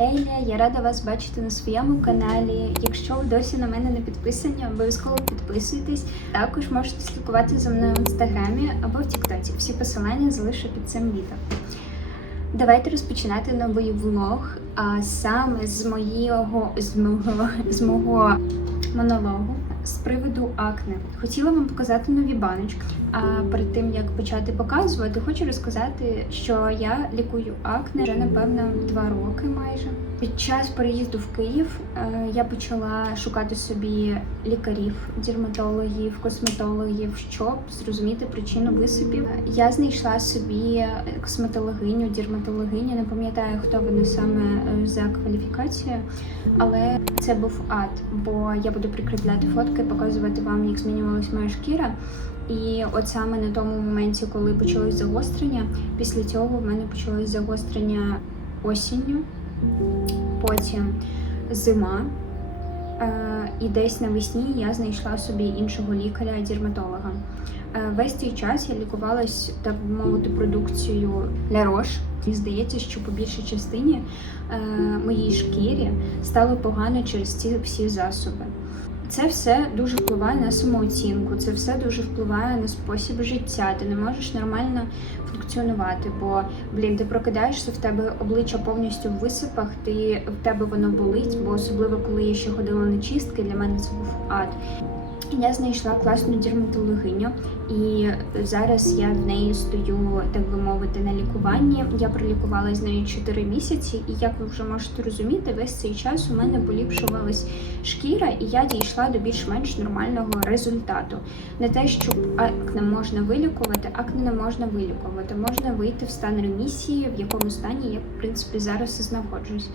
Еля. Я рада вас бачити на своєму каналі. Якщо ви досі на мене не підписані, обов'язково підписуйтесь. Також можете слідкувати за мною в інстаграмі або в Тіктоці. Всі посилання залишу під цим відео. Давайте розпочинати новий влог. А саме з моєго з мого з мого монологу з приводу акне. Хотіла вам показати нові баночки. А перед тим як почати показувати, хочу розказати, що я лікую акне вже напевно два роки майже. Під час переїзду в Київ е, я почала шукати собі лікарів, дерматологів, косметологів, щоб зрозуміти причину висипів. Я знайшла собі косметологиню, дерматологиню. Не пам'ятаю, хто вони саме е, за кваліфікацією, але це був ад, бо я буду прикріпляти фотки, показувати вам, як змінювалась моя шкіра. І от саме на тому моменті, коли почалось загострення, після цього в мене почалось загострення осінню, потім зима. Е, І десь навесні я знайшла собі іншого лікаря-дерматолога. Е, Весь цей час я лікувалась, так би мовити, продукцією для Roche. Мені здається, що по більшій частині е, моїй шкірі стало погано через ці всі засоби. Це все дуже впливає на самооцінку, це все дуже впливає на спосіб життя. Ти не можеш нормально функціонувати, бо блін, ти прокидаєшся в тебе обличчя повністю в висипах, ти в тебе воно болить, бо особливо коли я ще ходила на чистки, для мене це був ад. Я знайшла класну дерматологиню, і зараз я в неї стою, так би мовити, на лікуванні. Я пролікувалася з нею 4 місяці, і як ви вже можете розуміти, весь цей час у мене поліпшувалась шкіра, і я дійшла до більш-менш нормального результату. Не те, що акне можна вилікувати, акне не можна вилікувати. Можна вийти в стан ремісії, в якому стані я в принципі зараз і знаходжусь.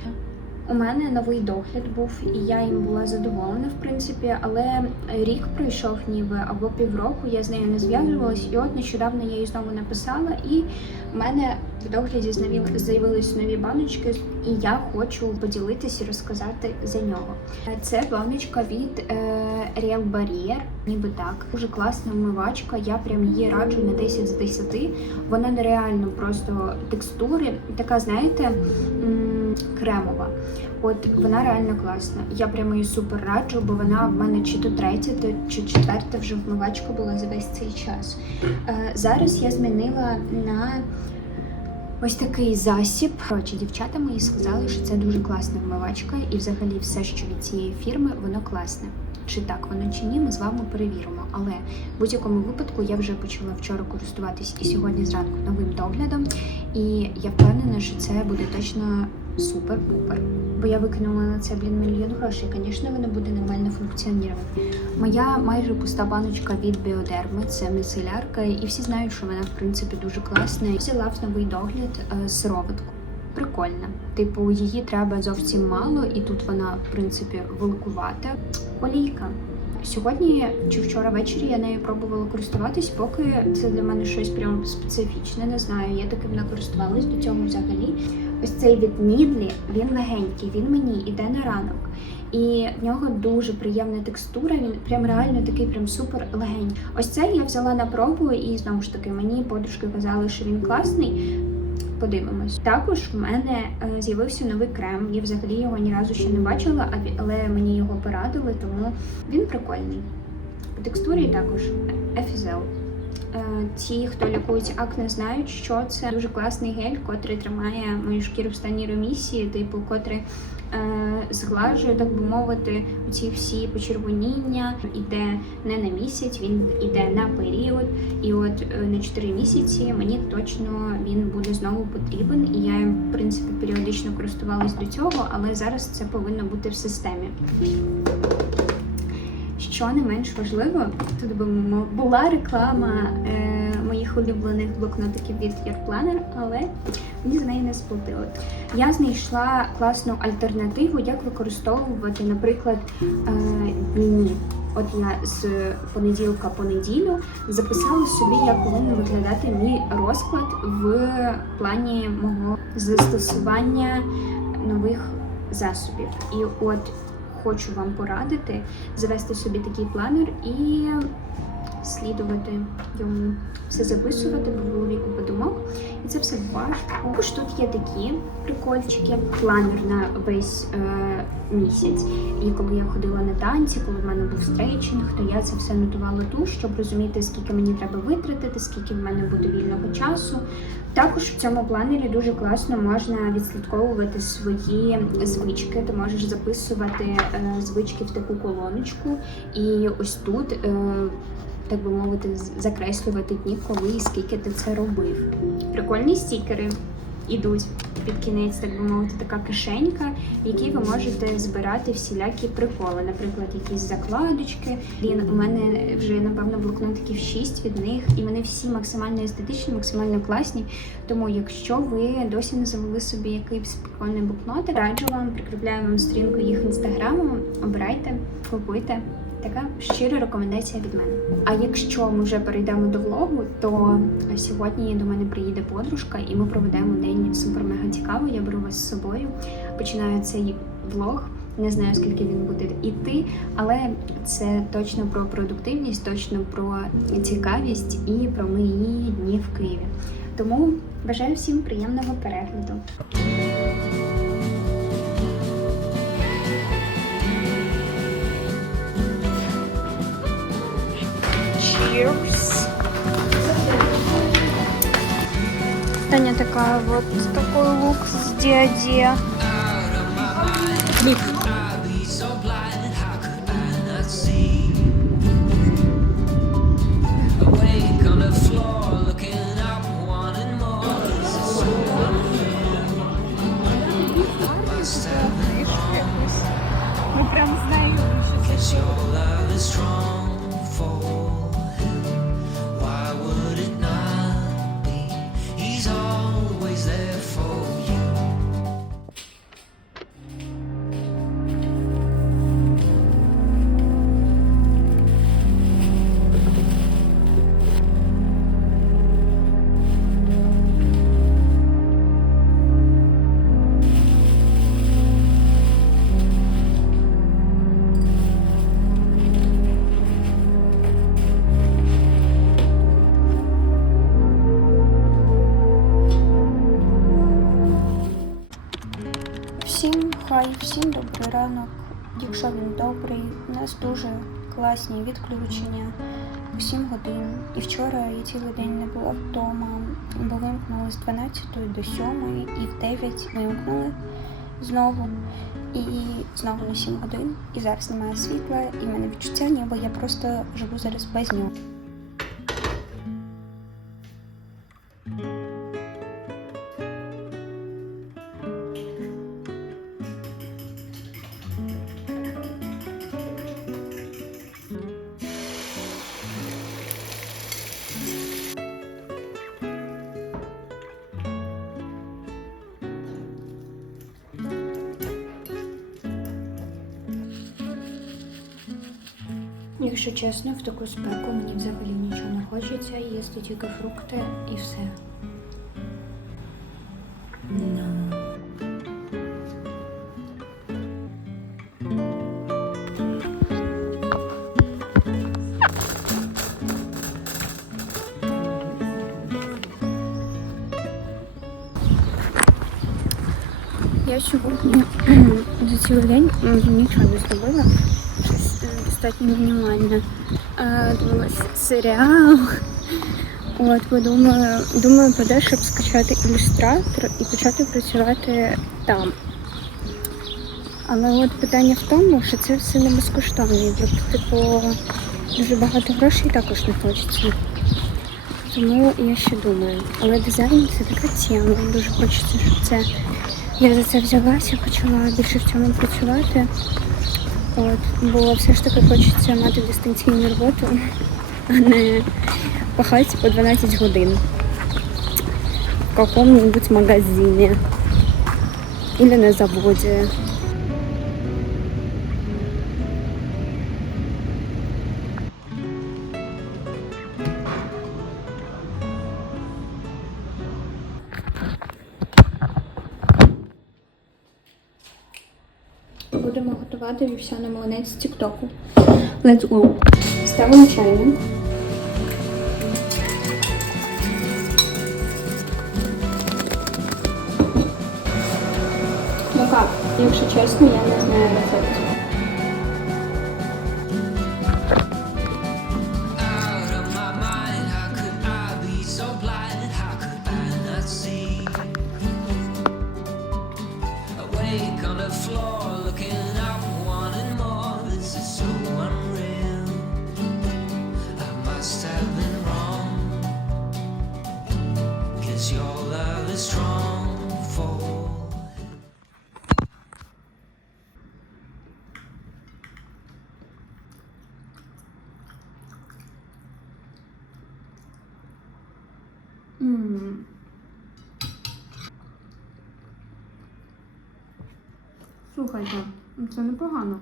У мене новий догляд був, і я їм була задоволена, в принципі, але рік пройшов ніби або півроку, я з нею не зв'язувалась, і от нещодавно я їй знову написала, і в мене в догляді з'явились нові баночки, і я хочу поділитися і розказати за нього. Це баночка від е, Real Barrier, ніби так. Дуже класна вмивачка, я прям її раджу на 10 з 10. Вона нереально просто текстури, така, знаєте, кремова. От вона реально класна. Я прямо її супер раджу, бо вона в мене чи то третя, то чи четверта вже вмивачка була за весь цей час. Е, зараз я змінила на ось такий засіб. Коротше, дівчата мої сказали, що це дуже класна вмивачка, і взагалі все, що від цієї фірми, воно класне. Чи так воно чи ні, ми з вами перевіримо. Але в будь-якому випадку я вже почала вчора користуватись і сьогодні зранку новим доглядом. І я впевнена, що це буде точно супер-пупер. Бо я викинула на це, блін, мільйон грошей. Звісно, воно буде нормально функціонувати. Моя майже пуста баночка від біодерми, це мицелярка, і всі знають, що вона в принципі дуже класна. Взяла в новий догляд е, сироватку. Прикольна. Типу, її треба зовсім мало, і тут вона, в принципі, великувата. Олійка. Сьогодні чи вчора ввечері я нею пробувала користуватись, поки це для мене щось прям специфічне. Не знаю, я таким не користувалась до цього взагалі. Ось цей від Мідлі, він легенький, він мені іде на ранок. І в нього дуже приємна текстура, він прям реально такий прям супер легенький. Ось цей я взяла на пробу, і знову ж таки мені подружки казали, що він класний. Подивимось. Також в мене е, з'явився новий крем. Я взагалі його ні разу ще не бачила, але мені його порадили, тому він прикольний. По текстурі також Ефізел. Е, Ті, хто лікується акне, знають, що це дуже класний гель, котрий тримає мою шкіру в стані ремісії, типу, котрий е, зглажує, так би мовити, ці всі почервоніння. Іде не на місяць, він іде на період. І от е, на 4 місяці мені точно він буде знову потрібен. І я в принципі, періодично користувалась до цього, але зараз це повинно бути в системі. Що не менш важливо, тут була реклама е, моїх улюблених блокнотиків від Your Planner, але мені з неї не сплатили. Я знайшла класну альтернативу, як використовувати, наприклад, е, дні. От я з понеділка по неділю записала собі, як повинен виглядати мій розклад в плані мого застосування нових засобів. І от хочу вам порадити завести собі такий планер і слідувати йому, все записувати, бо в голові купа думок. І це все важко. Також тут є такі прикольчики, планер на весь е, місяць. І коли я ходила на танці, коли в мене був стрейчинг, то я це все нотувала тут, щоб розуміти, скільки мені треба витратити, скільки в мене буде вільного часу. Також в цьому планері дуже класно можна відслідковувати свої звички. Ти можеш записувати е, звички в таку колоночку, і ось тут. Е, так би мовити, закреслювати дні, коли і скільки ти це робив. Прикольні стікери ідуть під кінець, так би мовити, така кишенька, в якій ви можете збирати всілякі приколи, наприклад, якісь закладочки. Блін, у мене вже напевно блокнотиків 6 від них, і вони всі максимально естетичні, максимально класні. Тому, якщо ви досі не завели собі якийсь прикольний блокнотик, раджу вам прикріпляю вам сторінку їх інстаграму. Обирайте, купуйте. Така щира рекомендація від мене. А якщо ми вже перейдемо до влогу, то сьогодні до мене приїде подружка, і ми проведемо день супер мега цікаво. Я беру вас з собою. Починаю цей влог. Не знаю, скільки він буде йти, але це точно про продуктивність, точно про цікавість і про мої дні в Києві. Тому бажаю всім приємного перегляду. Cheers. Таня такая вот такой лук с дяди. Клик. Мы прям знаем, класні відключення у 7 годин. І вчора я цілий день не була вдома, бо вимкнули з 12 до 7 і в 9 вимкнули знову. І знову на 7 годин. І зараз немає світла, і в мене відчуття, ніби я просто живу зараз без нього. Якщо чесно, в таку спеку мені взагалі нічого не хочеться, їсти тільки фрукти і все. Я сьогодні за цілий день м, нічого не зробила. Е, достатньо мінімальне. Е, Дивилась серіал. От, подумаю, думаю, про те, щоб скачати ілюстратор і почати працювати там. Але от питання в тому, що це все не безкоштовно. Типу, дуже багато грошей також не хочеться. Тому я ще думаю. Але дизайн це така тема. Дуже хочеться, щоб це я за це взялася, почала більше в цьому працювати. От, бо все ж таки хочеться мати дистанційну роботу, а не пахати по 12 годин в каком-нибудь магазині. или на заводе. будемо готувати вівсяний млинець з тіктоку. Let's go! Ставимо чайник. Ну як, якщо чесно, я не знаю рецепт. Слухайте, це непогано.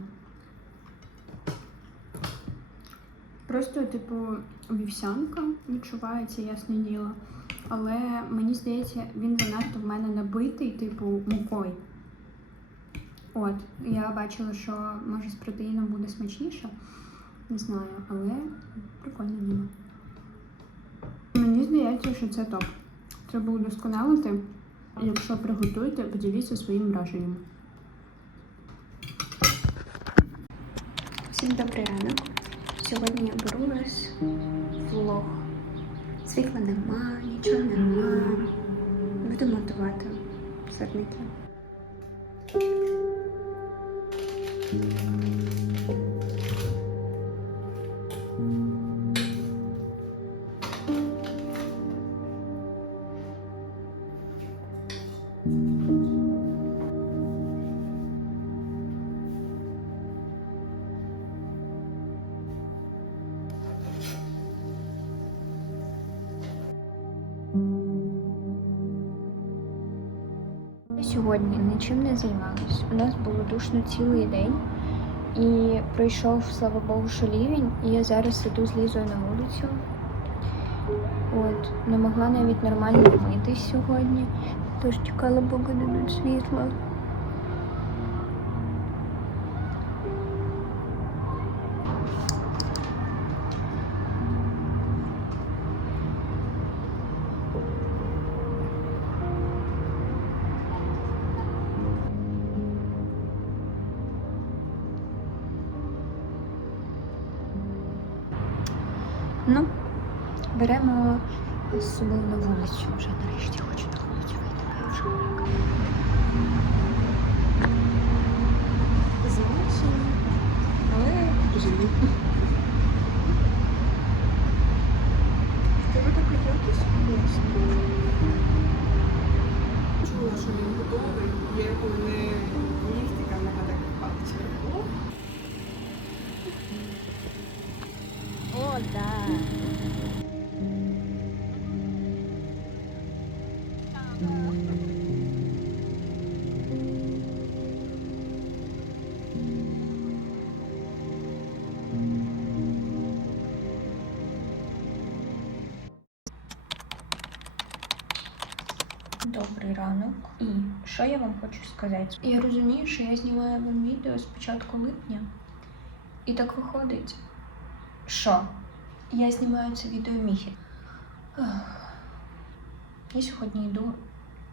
Просто, типу, вівсянка відчувається, ясне діло. Але мені здається, він занадто в мене набитий, типу, мукою. От, я бачила, що може з протеїном буде смачніше. Не знаю, але прикольно ніби. Мені здається, що це топ. Треба удосконалити. Якщо приготуєте, поділіться своїм враженням. Всім добрий ранок. Сьогодні я беру вас влог. Світла нема, нічого нема. Буду монтувати сирники. Сьогодні нічим не займалась. У нас було душно цілий день. І пройшов, слава Богу, що лівень, і я зараз іду з на вулицю. От, не могла навіть нормально вмитись сьогодні, тож чекала, поки дадуть світло. На що я вам хочу сказати? Я розумію, що я знімаю вам відео з початку липня. І так виходить, що я знімаю це відео. Ах. Я сьогодні йду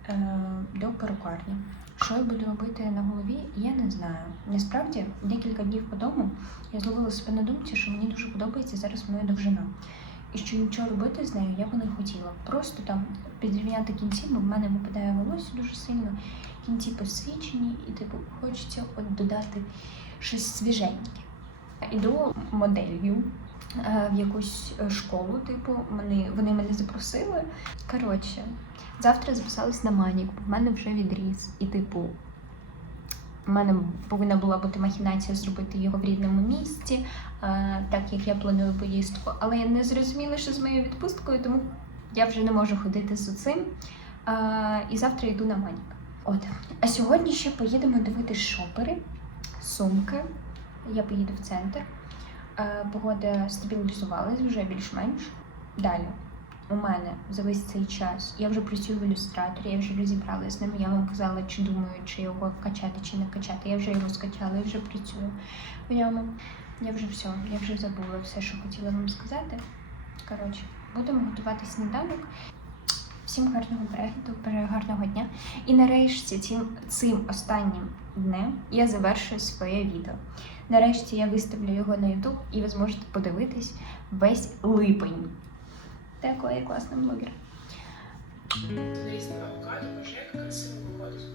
е, до перукарні. Що я буду робити на голові, я не знаю. Насправді, декілька днів по тому я зловила себе на думці, що мені дуже подобається зараз моя довжина. І що нічого робити з нею я би не хотіла. Просто там підрівняти кінці, бо в мене випадає волосся дуже сильно, кінці посвічені, і типу хочеться от додати щось свіженьке. Іду моделлю е, в якусь школу, типу, вони, вони мене запросили. Коротше, завтра записалась на манік, в мене вже відріз. І, типу, в мене повинна була бути махінація зробити його в рідному місці, е, так як я планую поїздку. Але я не зрозуміла, що з моєю відпусткою, тому я вже не можу ходити з цим. Е, і завтра йду на манік. От. А сьогодні ще поїдемо дивитись шопери, сумки. Я поїду в центр. Е, Погода стабілізувалась вже більш-менш. Далі. У мене за весь цей час я вже працюю в ілюстраторі, я вже розібралася з ним. Я вам казала, чи думаю, чи його качати, чи не качати. Я вже його скачала, я вже працюю в ньому. Я вже все, я вже забула все, що хотіла вам сказати. Коротше, будемо готувати сніданок. Всім гарного перегляду, гарного дня. І нарешті цим, цим останнім днем я завершую своє відео. Нарешті я виставлю його на YouTube і ви зможете подивитись весь липень. Такий я класний блогер. Нарізне авокадо, боже, як красиво виходить.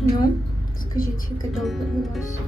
Ну, скажіть, яке довго волосся.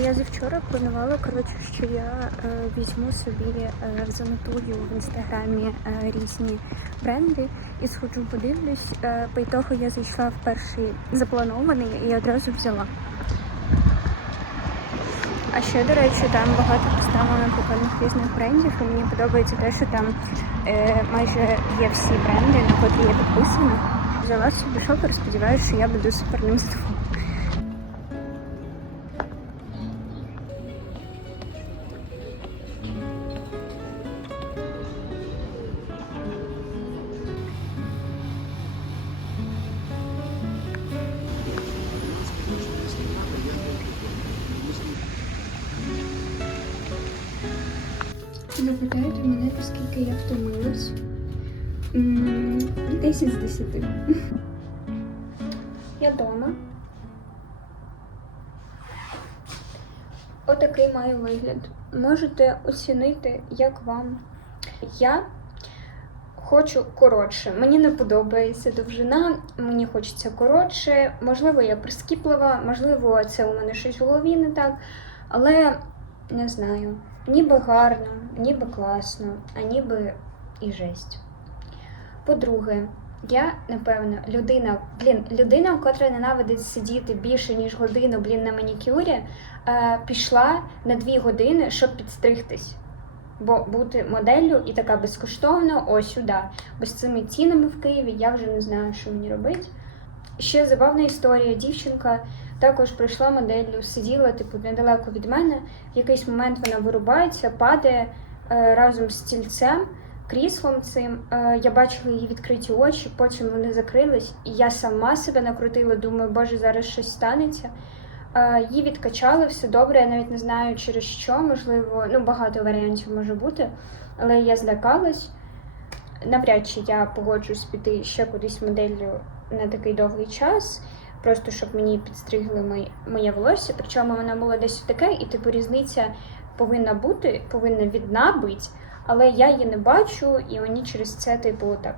Я завчора планувала, коротше, що я е, візьму собі, е, занотую в інстаграмі е, різні бренди і сходжу подивлюсь. Е, по ітогу я зайшла в перший запланований і одразу взяла. А ще, до речі, там багато представлено прикольних різних брендів, і мені подобається те, що там е, майже є всі бренди, на котрі я підписана. Взяла собі шопер, сподіваюся, що я буду супер ним. Я вдома. Отакий маю вигляд. Можете оцінити, як вам. Я хочу коротше. Мені не подобається довжина, мені хочеться коротше. Можливо, я прискіплива, можливо, це у мене щось в голові не так. Але не знаю. Ніби гарно, ніби класно, а ніби і жесть. По-друге, я, напевно, людина, блін, людина, котра ненавидить сидіти більше, ніж годину, блін, на манікюрі, е, пішла на дві години, щоб підстригтись. Бо бути моделлю і така безкоштовно, ось сюди. Бо з цими цінами в Києві я вже не знаю, що мені робити. Ще забавна історія. Дівчинка також прийшла моделлю, сиділа, типу, недалеко від мене. В якийсь момент вона вирубається, падає е, разом з стільцем, кріслом цим. Е, я бачила її відкриті очі, потім вони закрились, і я сама себе накрутила, думаю, боже, зараз щось станеться. Е, її відкачали, все добре. Я навіть не знаю через що, можливо, ну багато варіантів може бути, але я злякалась. Навряд чи я погоджуюсь піти ще кудись моделлю на такий довгий час, просто щоб мені підстригли моє волосся. Причому вона була десь таке, і типу різниця повинна бути, повинна відна бути, але я її не бачу, і мені через це, типу, так.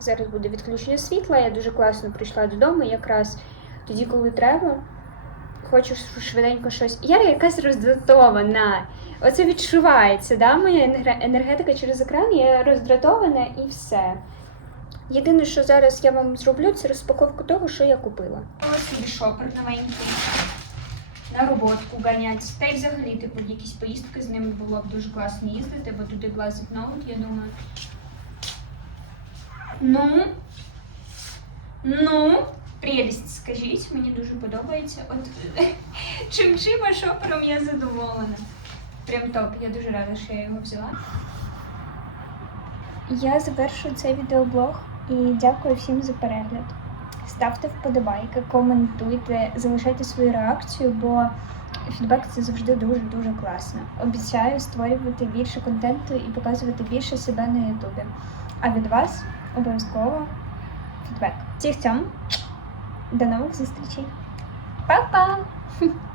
Зараз буде відключення світла. Я дуже класно прийшла додому, якраз тоді, коли треба. Хочу швиденько щось. Я якась роздратована. Оце відчувається, да? моя енергетика через екран, я роздратована і все. Єдине, що зараз я вам зроблю, це розпаковку того, що я купила. Ось собі шопер новенький. На роботку ганять. Та й взагалі, типу, якісь поїздки з ними було б дуже класно їздити, бо туди влазить ноут, я думаю. Ну. Ну, прелість, скажіть, мені дуже подобається. От чим чим а шопером я задоволена. Прям топ, я дуже рада, що я його взяла. Я завершую цей відеоблог і дякую всім за перегляд. Ставте вподобайки, коментуйте, залишайте свою реакцію, бо фідбек це завжди дуже-дуже класно. Обіцяю створювати більше контенту і показувати більше себе на Ютубі. А від вас обов'язково фідбек. Всіх цьому. До нових зустрічей! Па-па!